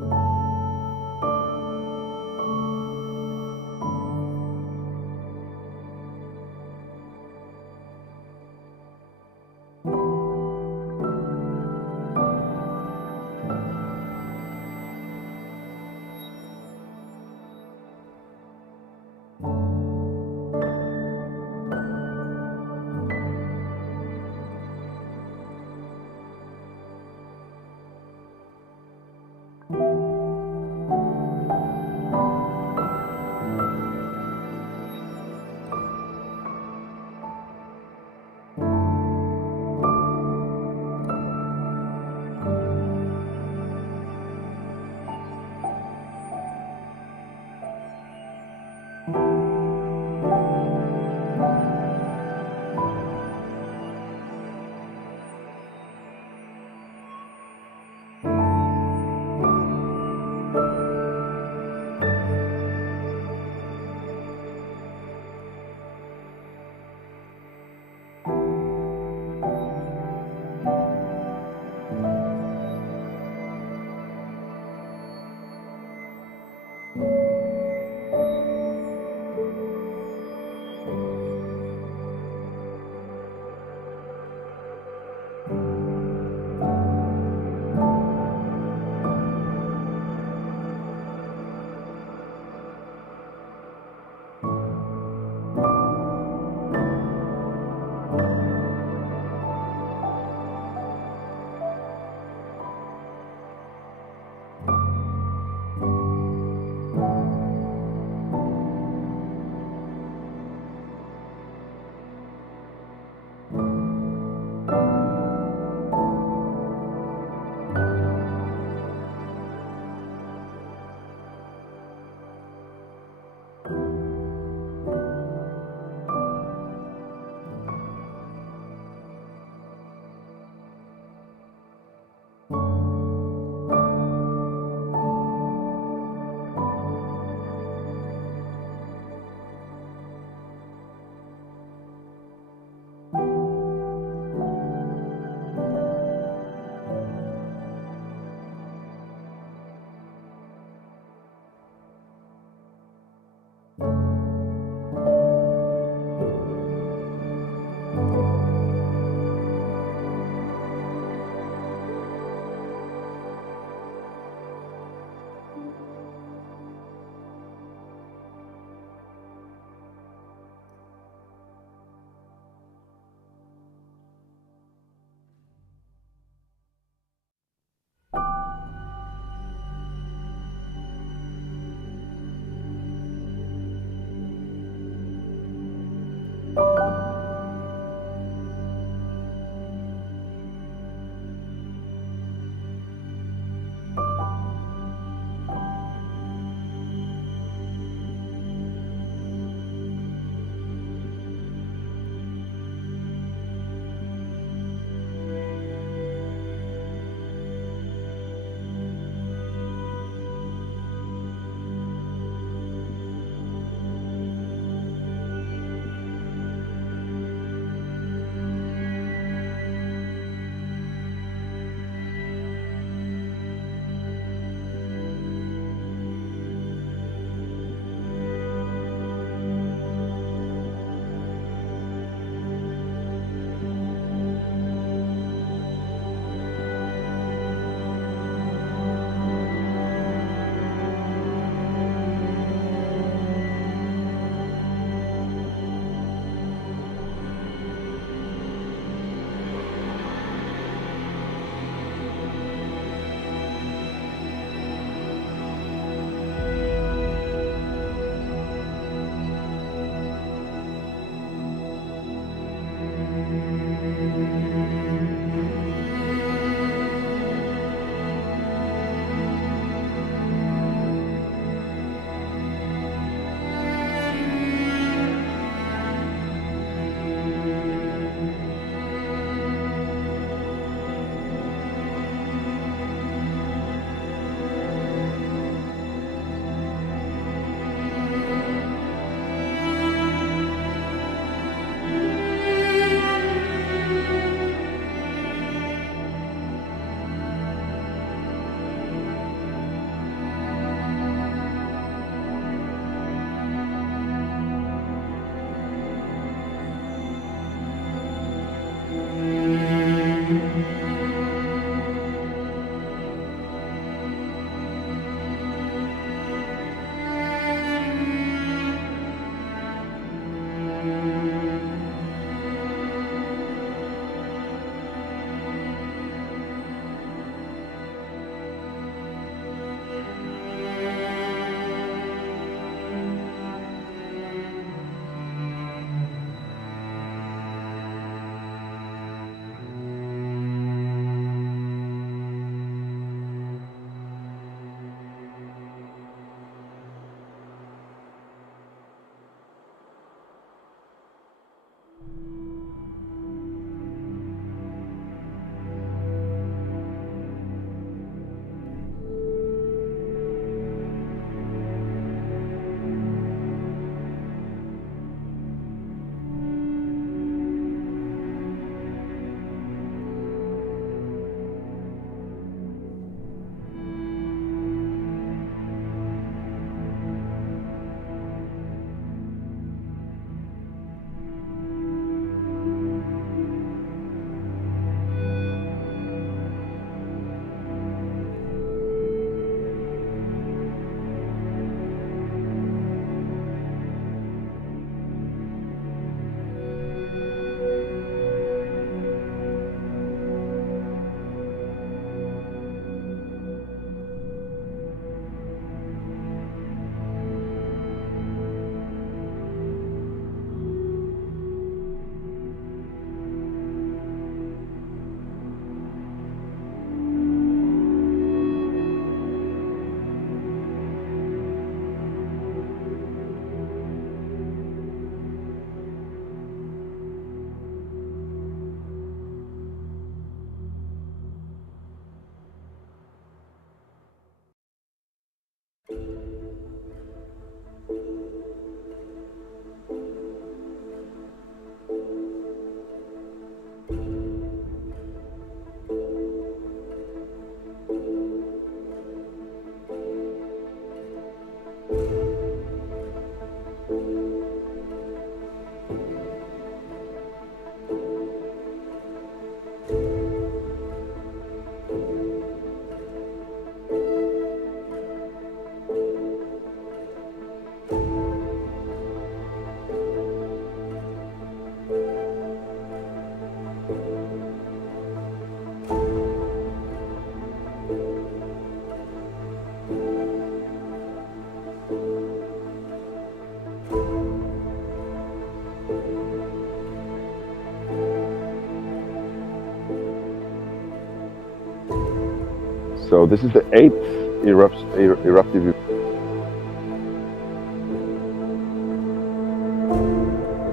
you. So this is the 8th eruptive.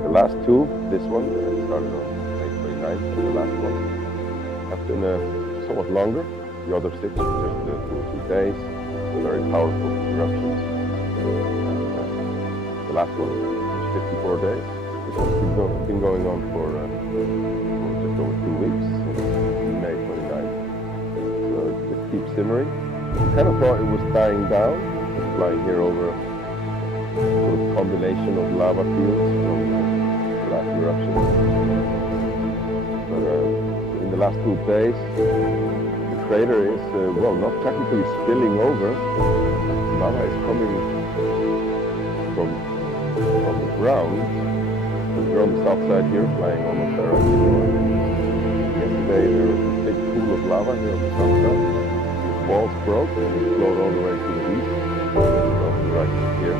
The last two, this one that started on May 29th, and the last one have been somewhat longer. The other 6 were just 2 or 3 days, very powerful eruptions. The last one was 54 days. This one's been going on for just over 2 weeks, since May 29th. So it just keeps simmering. I kind of thought it was dying down. It's flying here over a sort of combination of lava fields from the last eruption. But in the last 2 days, the crater is, well, not technically spilling over. Lava is coming from the ground. We're on the south side here, flying almost directly north. Yesterday there was a big pool of lava here on the south side. The walls broke and it flowed all the way to the east. So right here.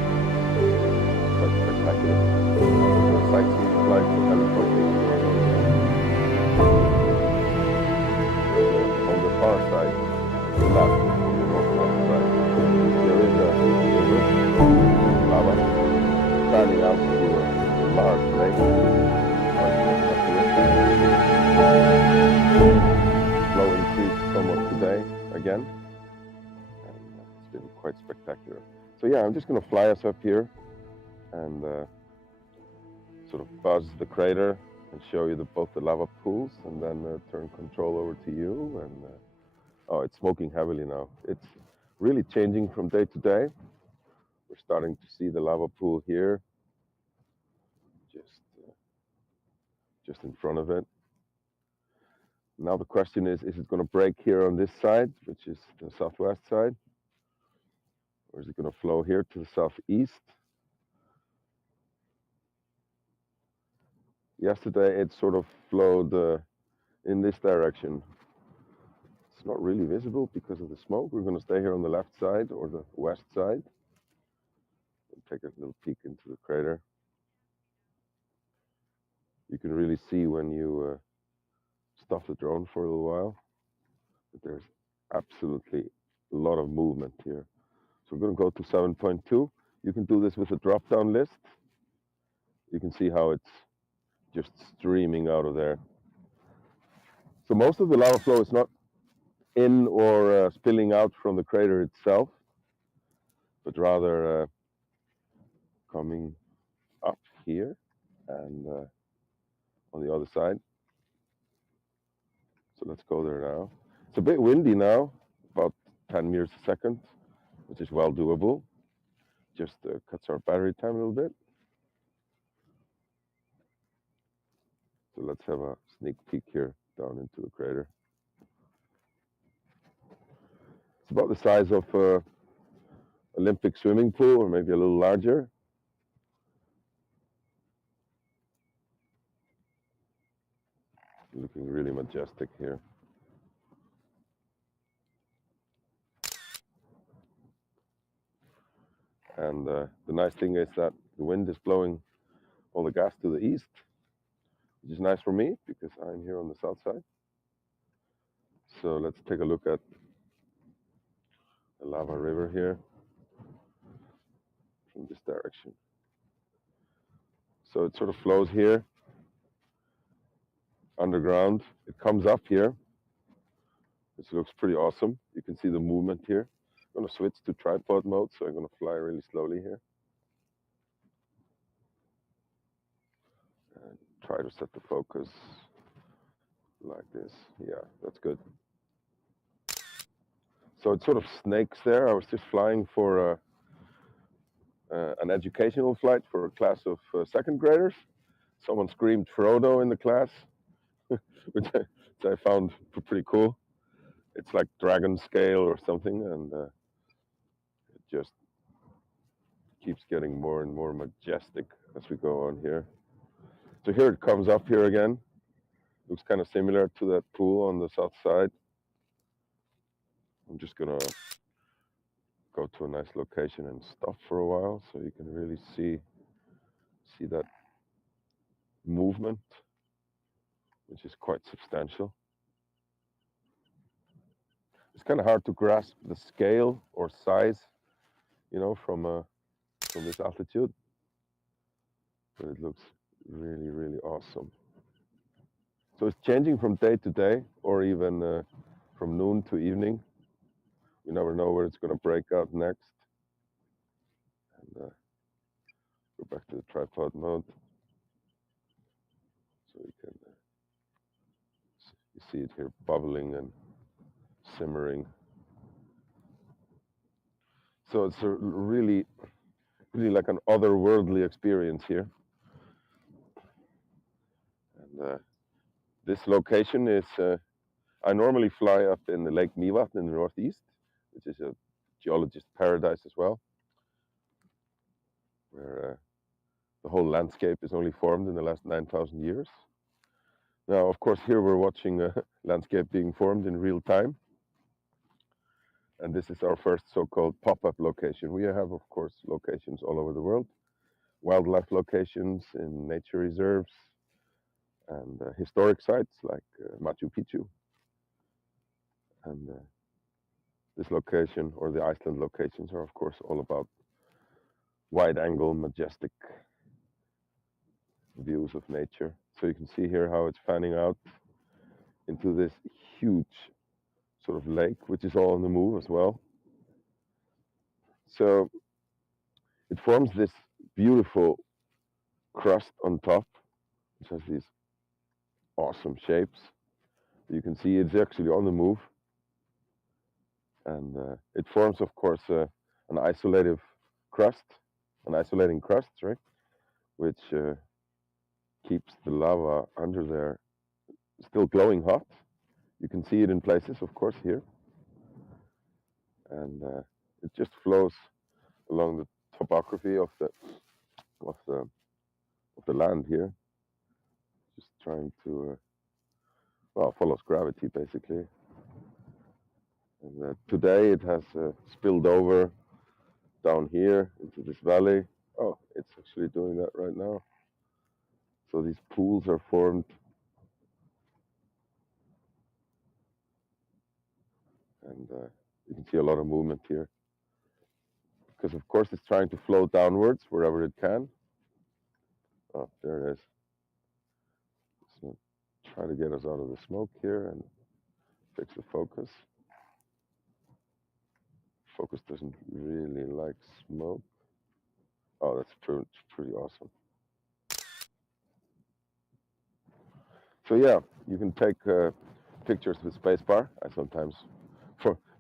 Quite spectacular. The sightseeing flight for helicopters. On the far side, the left, on the northwest side, there is a river, lava, starting out to a large lake. Flow increased somewhat today again, and it's been quite spectacular. So yeah, I'm just going to fly us up here and sort of buzz the crater and show you both the lava pools, and then turn control over to you. And oh, it's smoking heavily now. It's really changing from day to day. We're starting to see the lava pool here, just in front of it. Now the question is it going to break here on this side, which is the southwest side? Or is it going to flow here to the southeast? Yesterday it sort of flowed in this direction. It's not really visible because of the smoke. We're going to stay here on the left side or the west side. Take a little peek into the crater. You can really see when you stop the drone for a little while that there's absolutely a lot of movement here. So we're going to go to 7.2. You can do this with a drop-down list. You can see how it's just streaming out of there. So most of the lava flow is not in or spilling out from the crater itself, but rather coming up here and on the other side. So let's go there now. It's a bit windy now, about 10 meters a second, which is well doable. Just cuts our battery time a little bit. So let's have a sneak peek here down into the crater. It's about the size of an Olympic swimming pool, or maybe a little larger. Looking really majestic here. And the nice thing is that the wind is blowing all the gas to the east, which is nice for me because I'm here on the south side. So let's take a look at the lava river here from this direction. So it sort of flows here underground. It comes up here, which looks pretty awesome. You can see the movement here. I'm going to switch to tripod mode, so I'm going to fly really slowly here. And try to set the focus like this. Yeah, that's good. So it sort of snakes there. I was just flying for an educational flight for a class of second graders. Someone screamed Frodo in the class, which I found pretty cool. It's like dragon scale or something, and it just keeps getting more and more majestic as we go on here. So here it comes up here again. Looks kind of similar to that pool on the south side. I'm just gonna go to a nice location and stop for a while so you can really see that movement, which is quite substantial. it's kind of hard to grasp the scale or size, you know, from this altitude, but it looks really, really awesome. So it's changing from day to day, or even from noon to evening. You never know where it's going to break out next. And go back to the tripod mode, so you can you see it here bubbling and simmering. So it's a really, really like an otherworldly experience here. And this location is, I normally fly up in the Lake Mývatn in the northeast, which is a geologist paradise as well, where the whole landscape is only formed in the last 9,000 years. Now, of course, here we're watching a landscape being formed in real time. And this is our first so-called pop-up location. We have, of course, locations all over the world, wildlife locations in nature reserves, and historic sites like Machu Picchu. And this location, or the Iceland locations, are of course all about wide-angle, majestic views of nature. So you can see here how it's fanning out into this huge sort of lake, which is all on the move as well. So it forms this beautiful crust on top, which has these awesome shapes. You can see it's actually on the move. And it forms, of course, an isolating crust, right, which keeps the lava under there still glowing hot. You can see it in places, of course, here. And it just flows along the topography of the land here, just trying to well, follows gravity basically. And today it has spilled over down here into this valley. Oh, it's actually doing that right now. So these pools are formed. And you can see a lot of movement here. Because of course it's trying to flow downwards wherever it can. Oh, there it is. So try to get us out of the smoke here and fix the focus. Focus doesn't really like smoke. Oh, that's pretty awesome. So yeah, you can take pictures with spacebar. I sometimes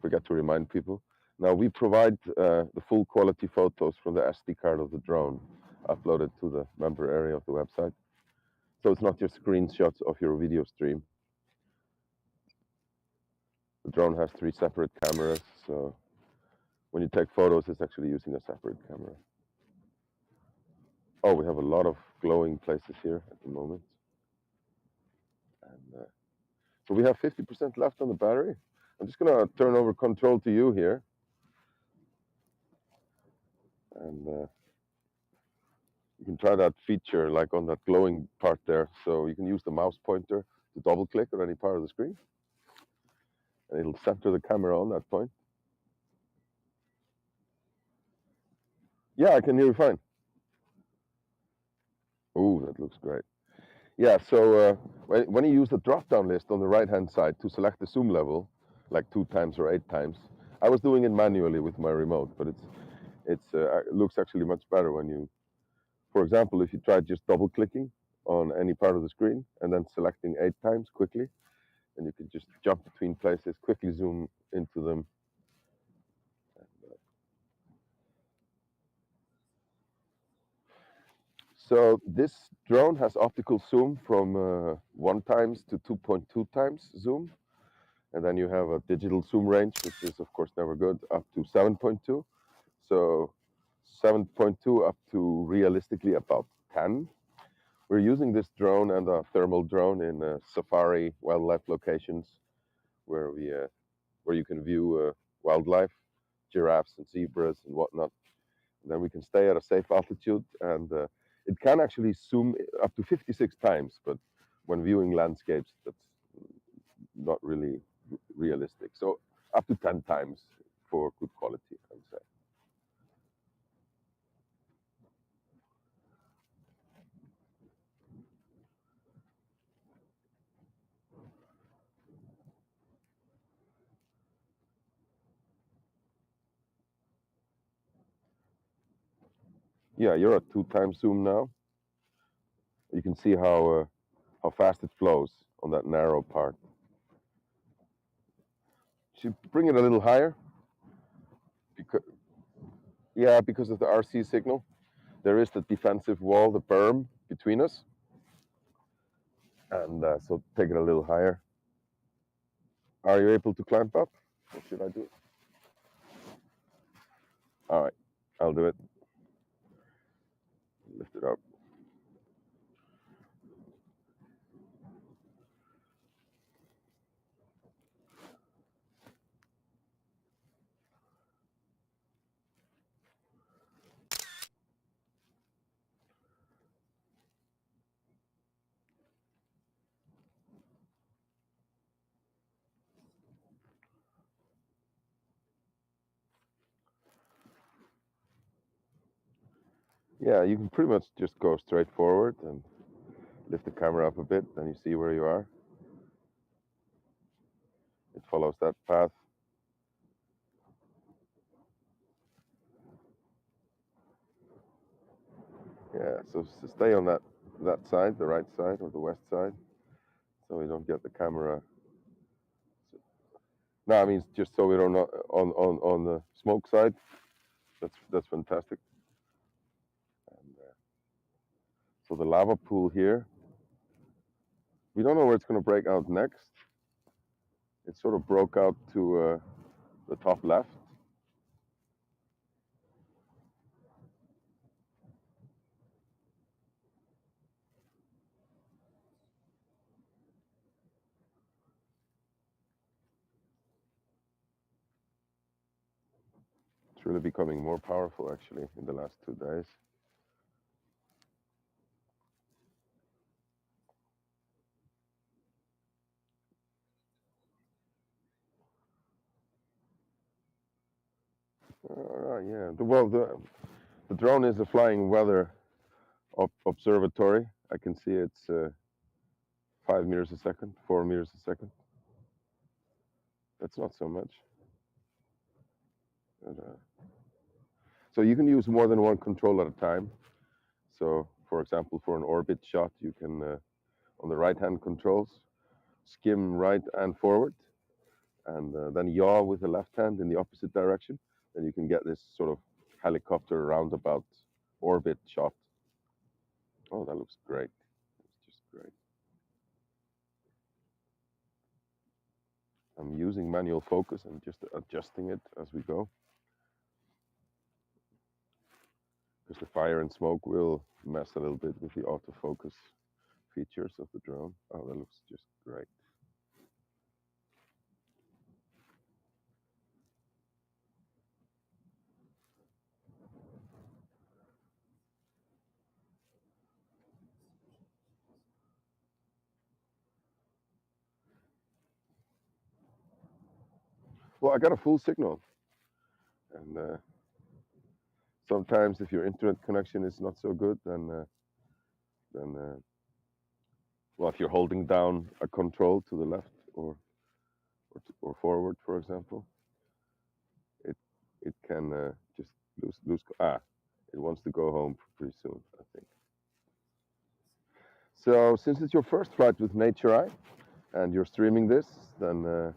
forget to remind people. Now we provide the full quality photos from the SD card of the drone uploaded to the member area of the website. So it's not just screenshots of your video stream. The drone has 3 separate cameras, so when you take photos, it's actually using a separate camera. Oh, we have a lot of glowing places here at the moment. And so we have 50% left on the battery. I'm just going to turn over control to you here. And you can try that feature like on that glowing part there. So you can use the mouse pointer to double click on any part of the screen. And it'll center the camera on that point. Yeah, I can hear you fine. Oh, that looks great. Yeah, so when you use the drop-down list on the right-hand side to select the zoom level, like 2 times or 8 times, I was doing it manually with my remote, but it looks actually much better when you, for example, if you try just double-clicking on any part of the screen and then selecting 8 times quickly, and you can just jump between places, quickly zoom into them. So this drone has optical zoom from 1 times to 2.2 times zoom. And then you have a digital zoom range, which is of course never good, up to 7.2. So 7.2 up to realistically about 10. We're using this drone and a thermal drone in safari wildlife locations where you can view wildlife, giraffes and zebras and whatnot. And then we can stay at a safe altitude, and it can actually zoom up to 56 times, but when viewing landscapes, that's not really realistic. So up to 10 times for good quality, I would say. Yeah, you're at 2 times zoom now. You can see how fast it flows on that narrow part. Should bring it a little higher. Because of the RC signal. There is the defensive wall, the berm between us. And so take it a little higher. Are you able to climb up? What should I do? All right, I'll do it. Lift it up. Yeah, you can pretty much just go straight forward and lift the camera up a bit, then you see where you are. It follows that path. Yeah, so stay on that side, the right side or the west side, so we don't get the camera. No, I mean just so we don't on the smoke side. That's fantastic. And, so the lava pool here, we don't know where it's going to break out next. It sort of broke out to the top left. It's really becoming more powerful actually in the last 2 days. All right, yeah. The drone is a flying weather observatory. I can see it's 5 meters a second, 4 meters a second. That's not so much. But, so you can use more than one control at a time. So, for example, for an orbit shot, you can, on the right-hand controls, skim right and forward, and then yaw with the left hand in the opposite direction. Then you can get this sort of helicopter roundabout orbit shot. Oh, that looks great. It's just great. I'm using manual focus and just adjusting it as we go. Because the fire and smoke will mess a little bit with the autofocus features of the drone. Oh, that looks just great. Well, I got a full signal. And sometimes if your internet connection is not so good, then well, if you're holding down a control to the left or forward, for example, it can just lose. It wants to go home pretty soon, I think. So since it's your first flight with Nature Eye, and you're streaming this, then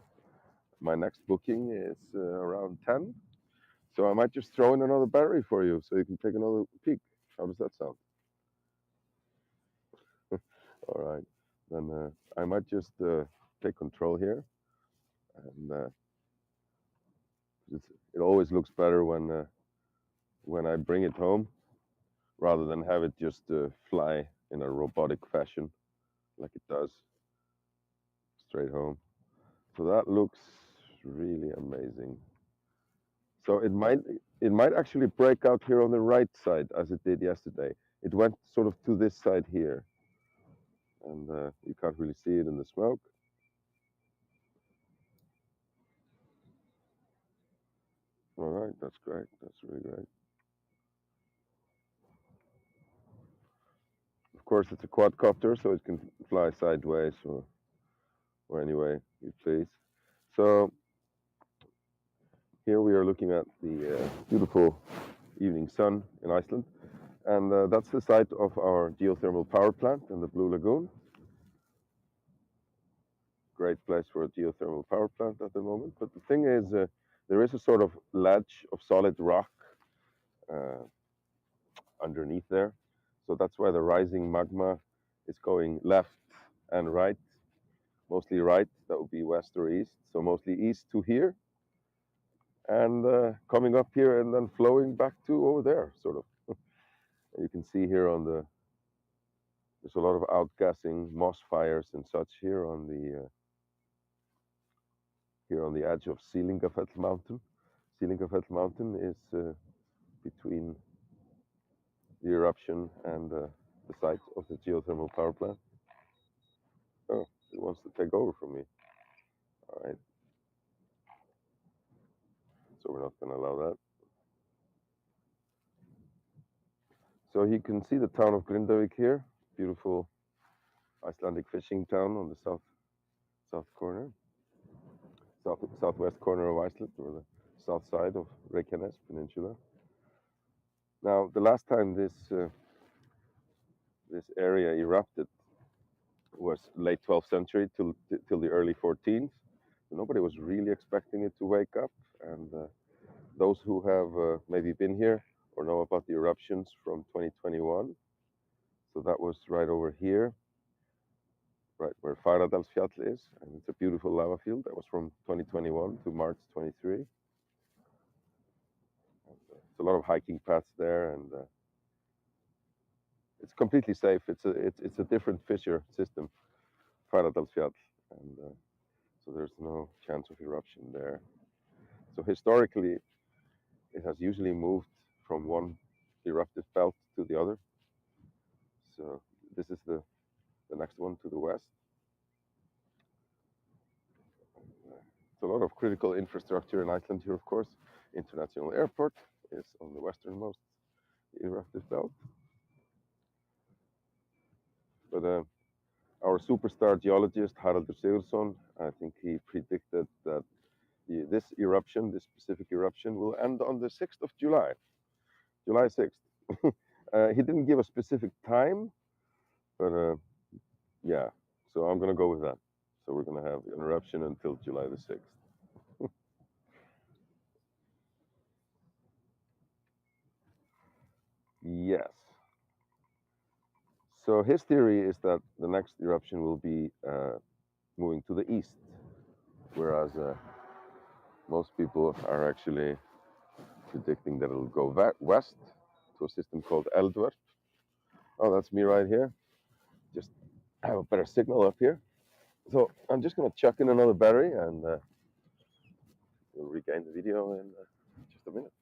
my next booking is around 10. So I might just throw in another battery for you, so you can take another peek. How does that sound? All right, then I might just take control here, and it always looks better when I bring it home, rather than have it just fly in a robotic fashion, like it does, straight home. So that looks really amazing. So it might actually break out here on the right side, as it did yesterday. It went sort of to this side here, and you can't really see it in the smoke. All right, that's great. That's really great. Of course, it's a quadcopter, so it can fly sideways or any way you please. So here we are looking at the beautiful evening sun in Iceland, and that's the site of our geothermal power plant in the Blue Lagoon. Great place for a geothermal power plant at the moment. But the thing is, there is a sort of ledge of solid rock uh, underneath there. So that's why the rising magma is going left and right, mostly right. That would be west or east. So mostly east to here, and coming up here and then flowing back to over there, sort of. You can see here on there's a lot of outgassing, moss fires and such here on the edge of Sýlingafell Mountain. Sýlingafell Mountain is between the eruption and the site of the geothermal power plant. Oh, it wants to take over from me. All right. So we're not going to allow that. So you can see the town of Grindavík here, beautiful Icelandic fishing town on the southwest corner of Iceland, or the south side of Reykjanes Peninsula. Now, the last time this area erupted was late 12th century till the early 14th. Nobody was really expecting it to wake up, and those who have maybe been here or know about the eruptions from 2021. So that was right over here, right where Fagradalsfjall is, and it's a beautiful lava field. That was from 2021 to March 23. And, it's a lot of hiking paths there, and it's completely safe. It's a different fissure system, Fagradalsfjall, and so there's no chance of eruption there. So historically, it has usually moved from one eruptive belt to the other. So this is the next one to the west. It's a lot of critical infrastructure in Iceland here, of course. International airport is on the westernmost eruptive belt. But our superstar geologist, Haraldur Sigurðsson, I think he predicted that this specific eruption, will end on the 6th of July, July 6th. He didn't give a specific time, but yeah, so I'm going to go with that. So we're going to have an eruption until July the 6th. Yes. So his theory is that the next eruption will be moving to the east, whereas most people are actually predicting that it'll go west to a system called Eldvörp. Oh, that's me right here. Just have a better signal up here. So I'm just going to chuck in another battery, and we'll regain the video in just a minute.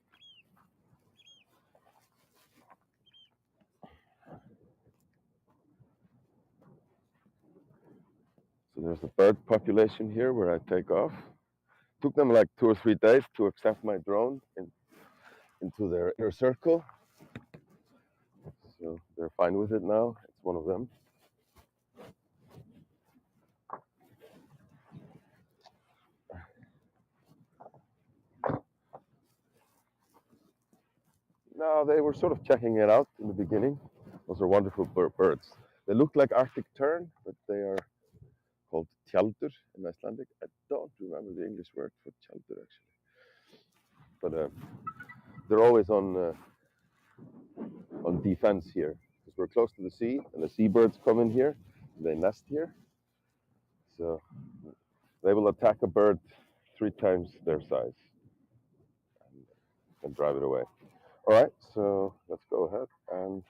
So there's the bird population here where I take off. Took them like 2 or 3 days to accept my drone into their inner circle. So they're fine with it now. It's one of them. No, they were sort of checking it out in the beginning. Those are wonderful birds. They look like Arctic tern, but they are called tjaldur in Icelandic. I don't remember the English word for tjaldur actually. But they're always on defense here because we're close to the sea, and the seabirds come in here. They nest here, so they will attack a bird 3 times their size and drive it away. All right, so let's go ahead and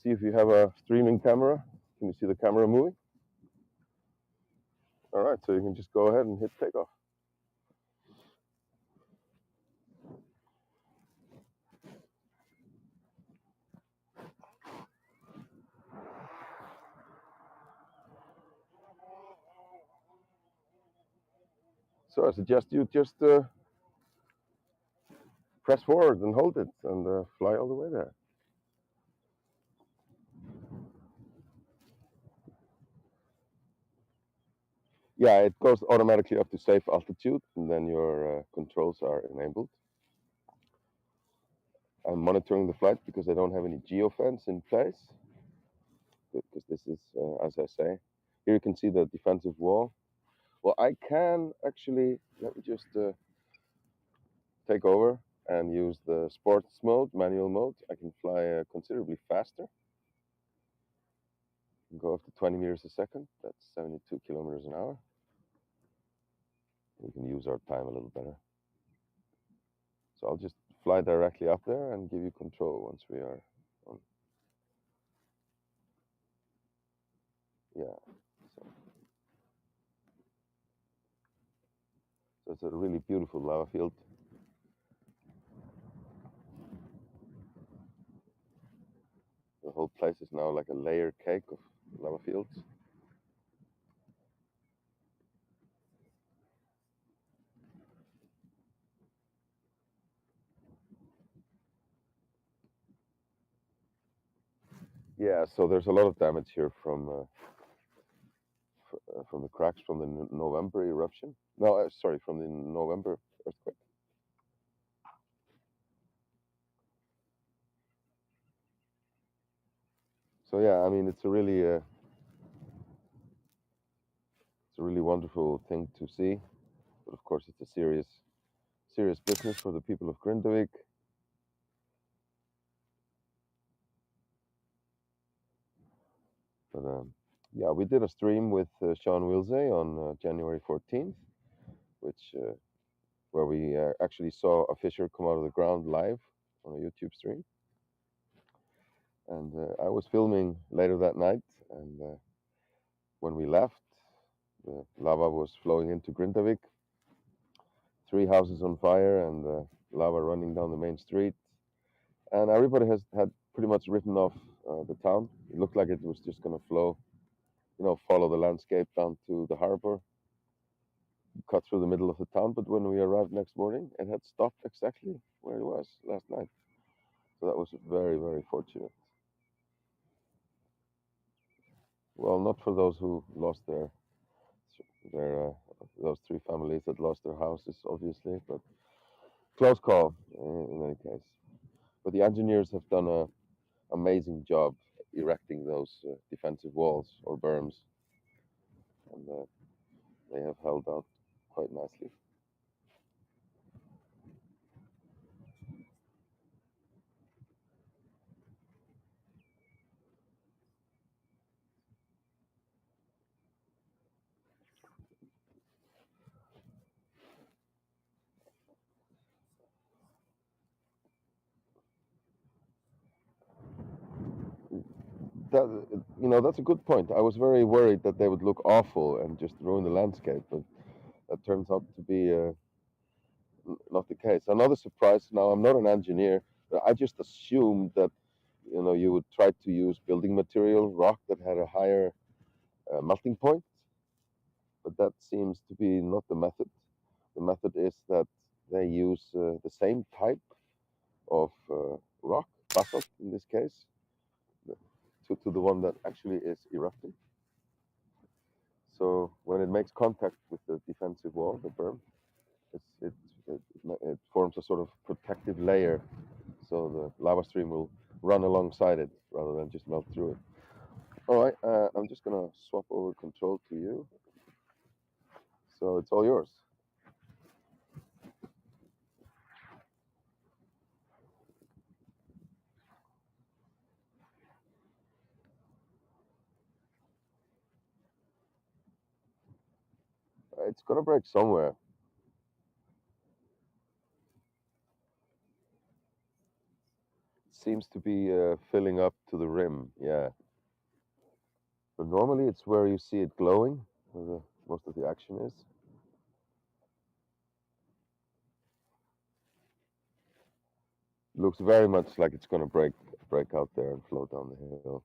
see if you have a streaming camera. Can you see the camera moving? All right, so you can just go ahead and hit takeoff. So I suggest you just press forward and hold it and fly all the way there. Yeah, it goes automatically up to safe altitude, and then your controls are enabled. I'm monitoring the flight because I don't have any geofence in place. Because this is, as I say, here you can see the defensive wall. Well, I can actually, let me just take over and use the sports mode, manual mode. I can fly considerably faster. Go up to 20 meters a second. That's 72 kilometers an hour. We can use our time a little better. So I'll just fly directly up there and give you control once we are on. Yeah. So it's a really beautiful lava field. The whole place is now like a layer cake of lava fields. Yeah, so there's a lot of damage here from the cracks from the November eruption. No, sorry, from the November earthquake. So yeah, I mean, it's a really wonderful thing to see, but of course, it's a serious business for the people of Grindavik. But yeah, we did a stream with Sean Wilsey on January 14th, which where we actually saw a fissure come out of the ground live on a YouTube stream. And I was filming later that night, and when we left, the lava was flowing into Grindavik. 3 houses on fire and lava running down the main street. And everybody had pretty much written off the town. It looked like it was just going to flow, follow the landscape down to the harbor, cut through the middle of the town. But when we arrived next morning, it had stopped exactly where it was last night. So that was very, very fortunate. Well, not for those who lost their those 3 families that lost their houses, obviously, but close call in any case. But the engineers have done an amazing job erecting those defensive walls or berms, and they have held out quite nicely. That's a good point. I was very worried that they would look awful and just ruin the landscape, but that turns out to be not the case. Another surprise. Now, I'm not an engineer, but I just assumed that you would try to use building material, rock that had a higher melting point, but that seems to be not the method. The method is that they use the same type of rock, basalt in this case, to the one that actually is erupting. So when it makes contact with the defensive wall, the berm, it forms a sort of protective layer, so the lava stream will run alongside it rather than just melt through it. All right, I'm just gonna swap over control to you. So it's all yours. It's gonna break somewhere. Seems to be filling up to the rim, yeah. But normally it's where you see it glowing, where most of the action is. Looks very much like it's going to break out there and flow down the hill.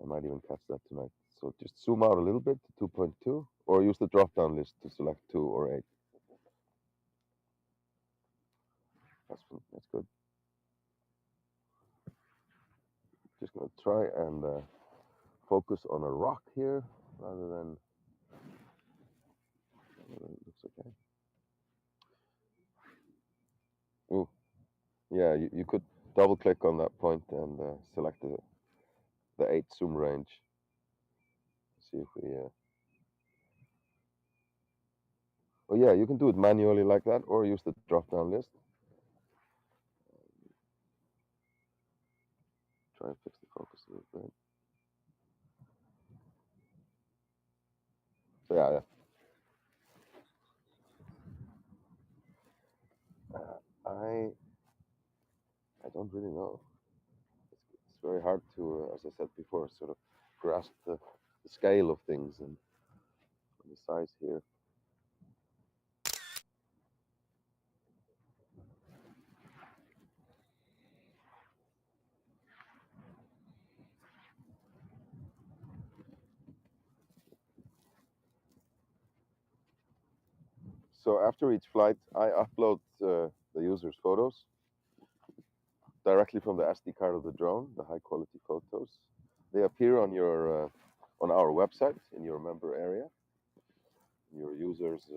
I might even catch that tonight. So just zoom out a little bit to 2.2, or use the drop-down list to select 2 or 8. try and focus on a rock here rather than. It looks okay. Ooh, yeah, you could double click on that point and select the 8 zoom range. See if we. Oh yeah, you can do it manually like that, or use the drop-down list. Try and fix the focus a little bit. So yeah. I don't really know. It's very hard to, as I said before, sort of grasp the scale of things and the size here. So after each flight, I upload the user's photos directly from the SD card of the drone, the high quality photos. They appear on your on our website in your member area, in your users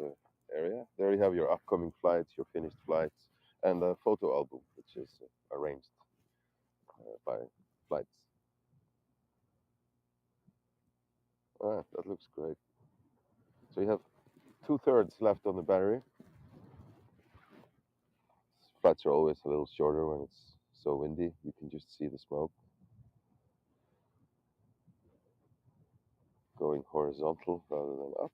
area. There you have your upcoming flights, your finished flights, and a photo album, which is arranged by flights. Ah, that looks great. So you have 2/3 left on the battery. Flights are always a little shorter when it's so windy. You can just see the smoke going horizontal rather than up.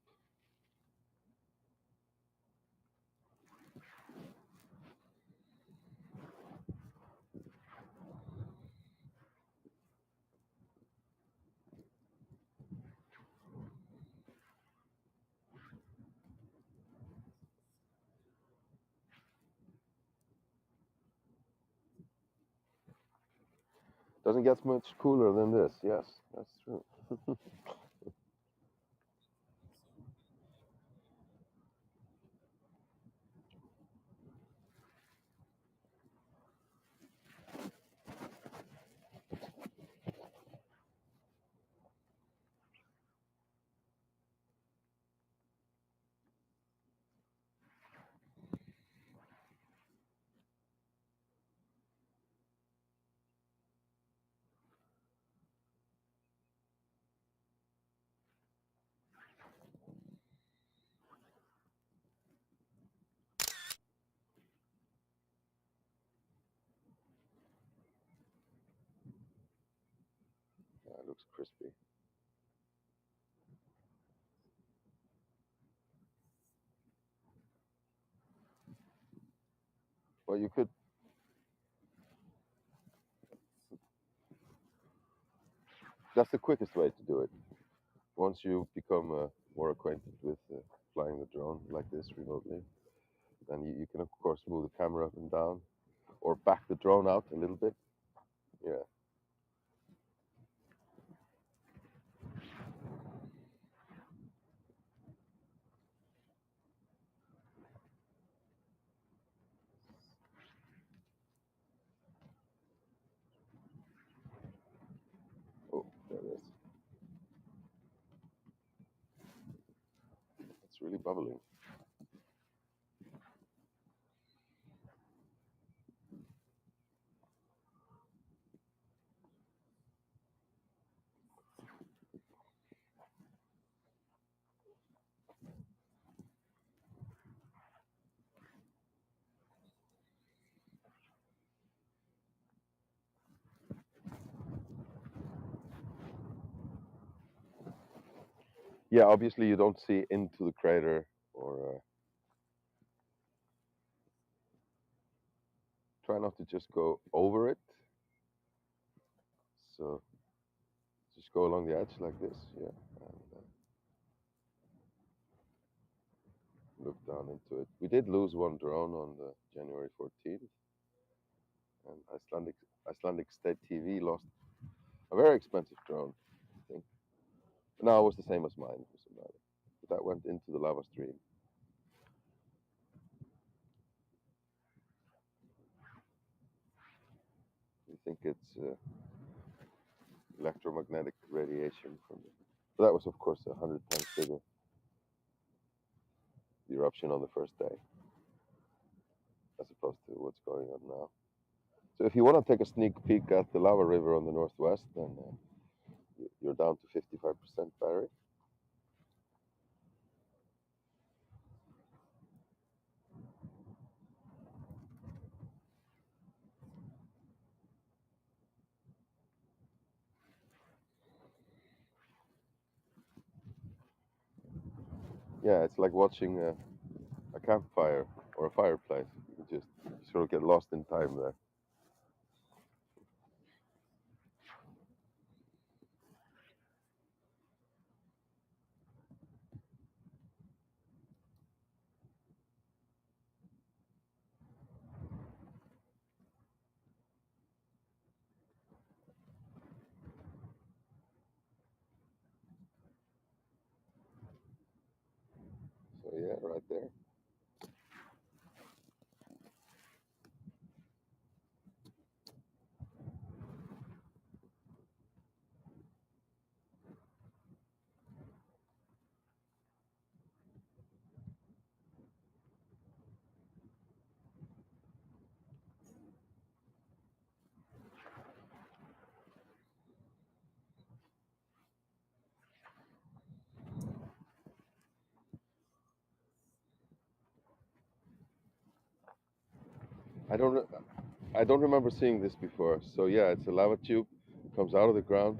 Doesn't get much cooler than this. Yes, that's true. Yeah, it looks crispy. Well, you could. That's the quickest way to do it. Once you become more acquainted with flying the drone like this remotely, then you can of course move the camera up and down, or back the drone out a little bit. Yeah. Oh, there it is. It's really bubbling. Yeah, obviously you don't see into the crater, or try not to just go over it. So just go along the edge like this, yeah, and look down into it. We did lose one drone on the January 14th, and Icelandic State TV lost a very expensive drone, I think. No, it was the same as mine. It doesn't matter. But that went into the lava stream. We think it's electromagnetic radiation from it. But that was, of course, 100 times bigger. The eruption on the first day, as opposed to what's going on now. So if you want to take a sneak peek at the lava river on the northwest, then you're down to 55% battery. Yeah, it's like watching a campfire or a fireplace. You just sort of get lost in time there. So yeah, right there. I don't remember seeing this before. So yeah, it's a lava tube, comes out of the ground,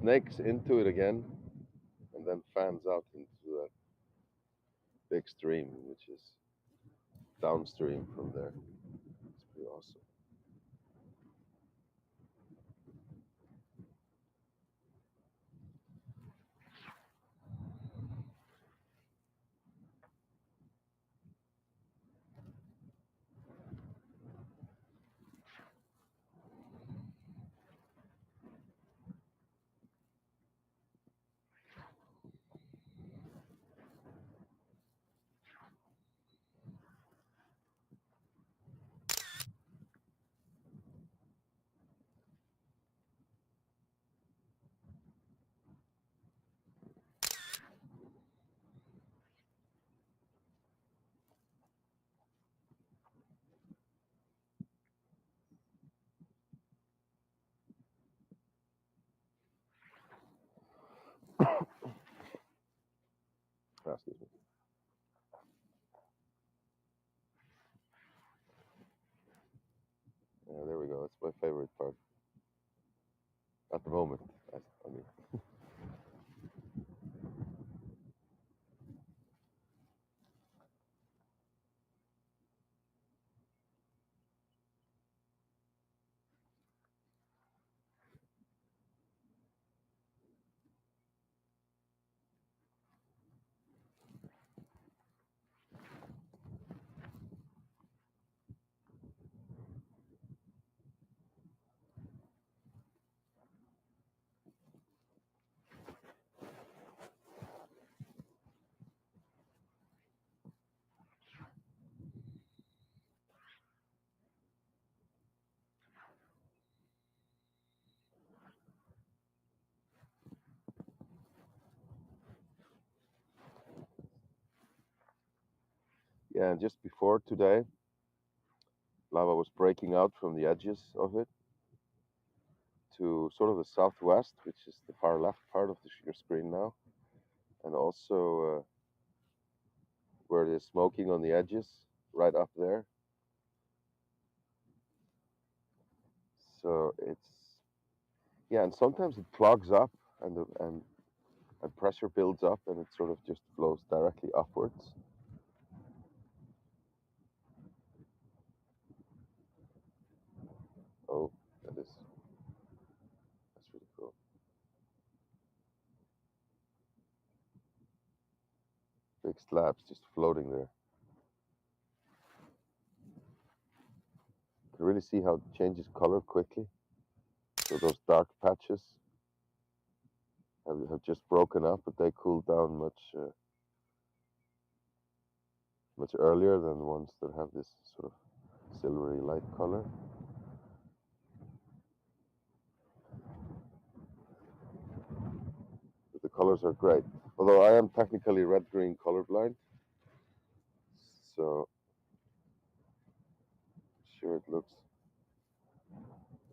snakes into it again, and then fans out into that big stream, which is downstream from there. It's pretty awesome. Excuse me. Yeah, there we go. That's my favorite part at the moment. I mean, yeah, and just before today, lava was breaking out from the edges of it to sort of the southwest, which is the far left part of your screen now, and also where it is smoking on the edges, right up there. So it's, yeah, and sometimes it clogs up and pressure builds up and it sort of just flows directly upwards. Oh, that's really cool. Big slabs just floating there. You can really see how it changes color quickly. So those dark patches have just broken up, but they cooled down much earlier than the ones that have this sort of silvery light color. colors are great. Although I am technically red-green colorblind, so I'm sure it looks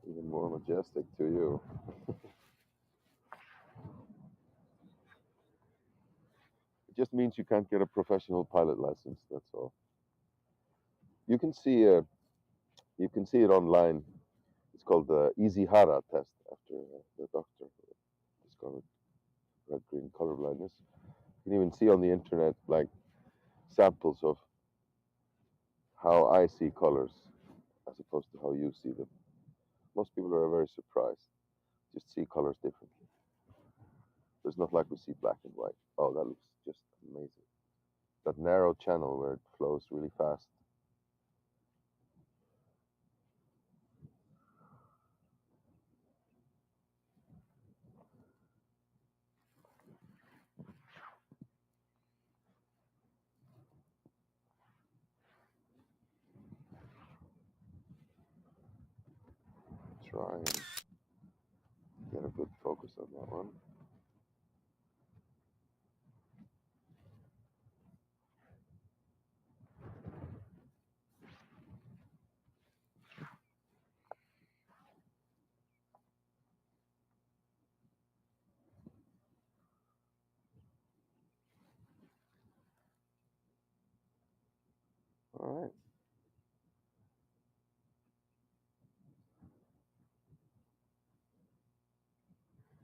even more majestic to you. It just means you can't get a professional pilot license. That's all. You can see it online. It's called the Izihara test after the doctor who discovered red-green color blindness. You can even see on the internet like samples of how I see colors as opposed to how you see them. Most people are very surprised, just see colors differently. It's not like we see black and white. Oh, that looks just amazing. That narrow channel where it flows really fast. Try and get a good focus on that one. All right.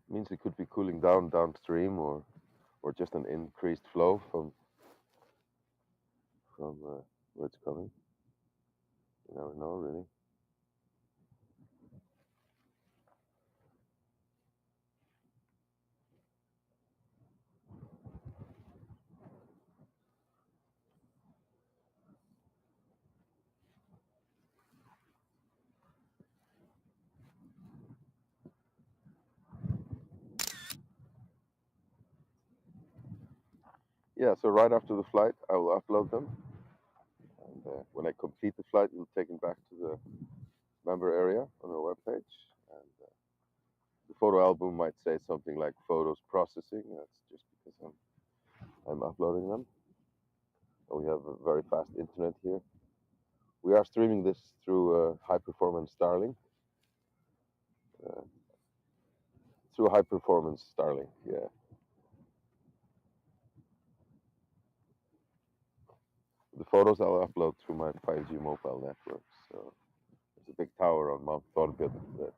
Means it could be cooling down downstream, or just an increased flow from where it's coming. You never know, really. Yeah, so right after the flight, I will upload them. And when I complete the flight, we'll take them back to the member area on our webpage. And the photo album might say something like photos processing. That's just because I'm uploading them. And we have a very fast internet here. We are streaming this through high-performance Starlink. Through high-performance Starlink, yeah. The photos I'll upload through my 5G mobile network. So there's a big tower on Mount Thornbjörn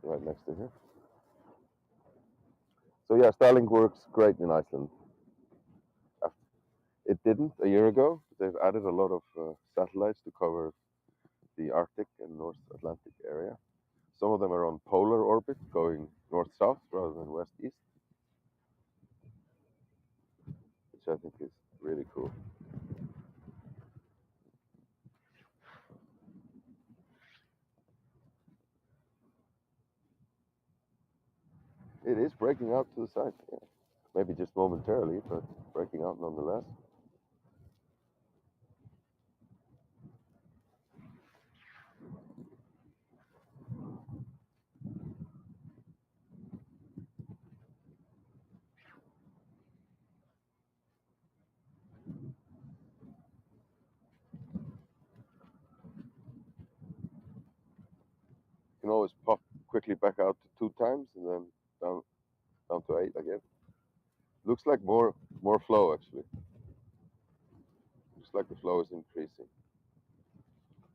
right next to here. So yeah, Starlink works great in Iceland. It didn't a year ago. They've added a lot of satellites to cover the Arctic and North Atlantic area. Some of them are on polar orbit, going north-south rather than west-east, which I think is really cool. It is breaking out to the side, yeah. Maybe just momentarily, but breaking out nonetheless. You can always pop quickly back out to 2 times and then down to 8 again. Looks like more flow actually. Looks like the flow is increasing.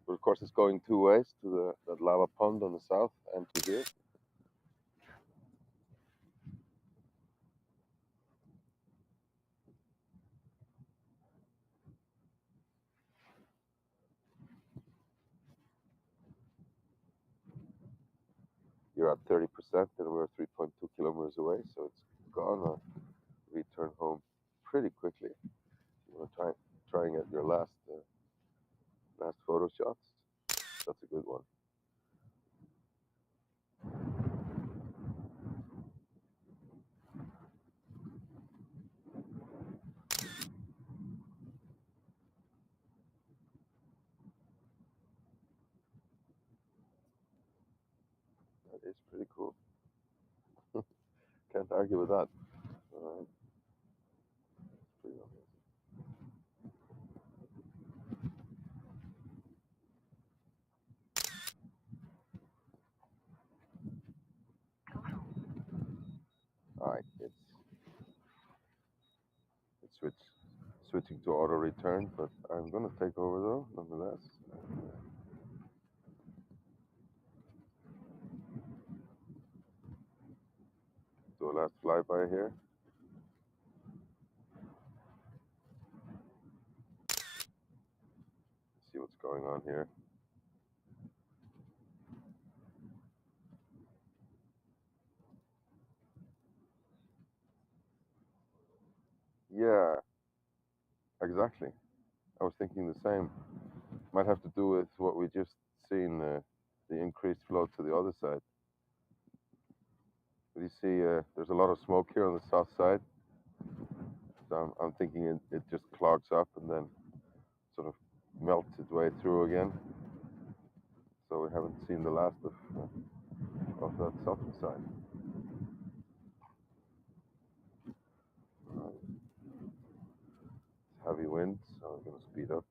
But of course it's going 2 ways, to that lava pond on the south and to here. You're at 30% and we're 3.2 kilometers away, so it's gonna return home pretty quickly. You want to try and get your last photo shots. That's a good one. That is pretty cool. Can't argue with that. All right. right. It's switching to auto return, but I'm gonna take over though, nonetheless. Do a last flyby here. See what's going on here. Yeah, exactly. I was thinking the same. Might have to do with what we just seen, the increased flow to the other side. But you see, there's a lot of smoke here on the south side. So I'm thinking it just clogs up and then sort of melts its way through again. So we haven't seen the last of that southern side. It's heavy wind, so I'm going to speed up.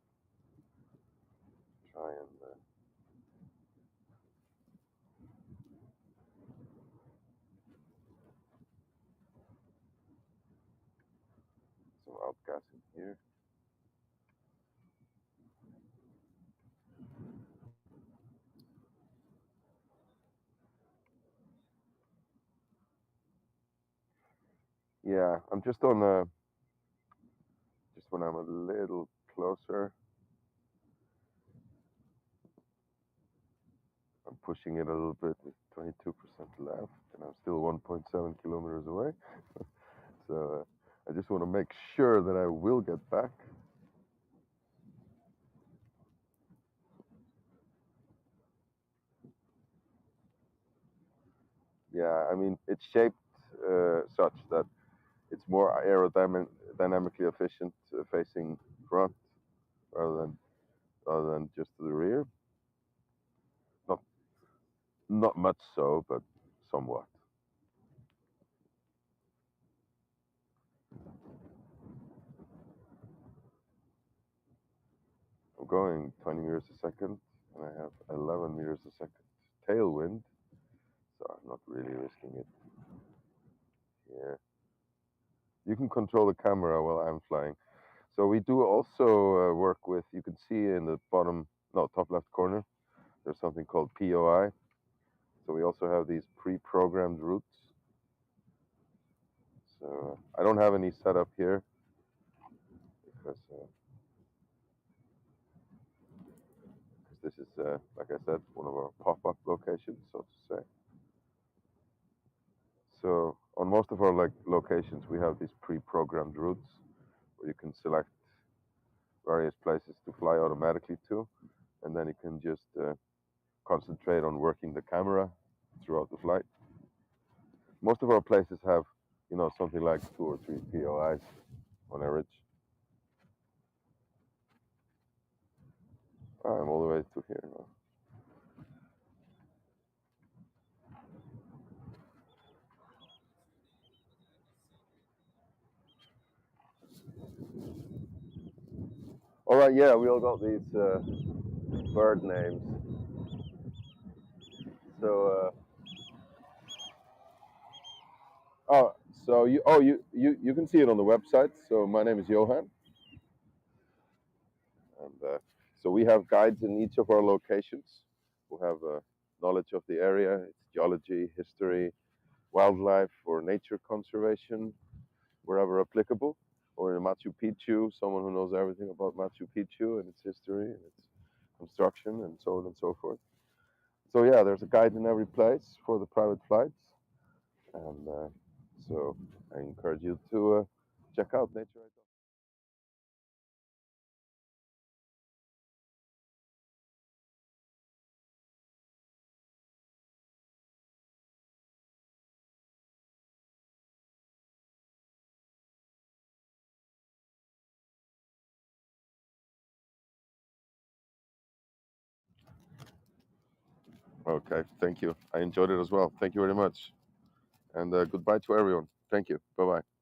Try and some outgassing here. Yeah, I'm just on just when I'm a little closer, I'm pushing it a little bit with 22% left, and I'm still 1.7 kilometers away. So I just want to make sure that I will get back. Yeah, I mean, it's shaped such that it's more aerodynamically efficient facing front rather than just to the rear. Not not much so, but somewhat. I'm going 20 meters a second, and I have 11 meters a second tailwind, so I'm not really risking it here. You can control the camera while I'm flying. So we do also work with, you can see in the top left corner, there's something called POI. So we also have these pre-programmed routes. So I don't have any set up here because this is, like I said, one of our pop-up locations, so to say. So on most of our locations, we have these pre-programmed routes where you can select various places to fly automatically to, and then you can just concentrate on working the camera throughout the flight. Most of our places have, something like 2 or 3 POIs on average. I'm all the way to here now. All right, yeah, we all got these bird names. So, you can see it on the website. So my name is Johan, and so we have guides in each of our locations who have knowledge of the area, its geology, history, wildlife, or nature conservation, wherever applicable. Or in Machu Picchu, someone who knows everything about Machu Picchu and its history and its construction and so on and so forth. So yeah, there's a guide in every place for the private flights, and so I encourage you to check out Nature. Okay, thank you. I enjoyed it as well. Thank you very much, and goodbye to everyone. Thank you. Bye bye.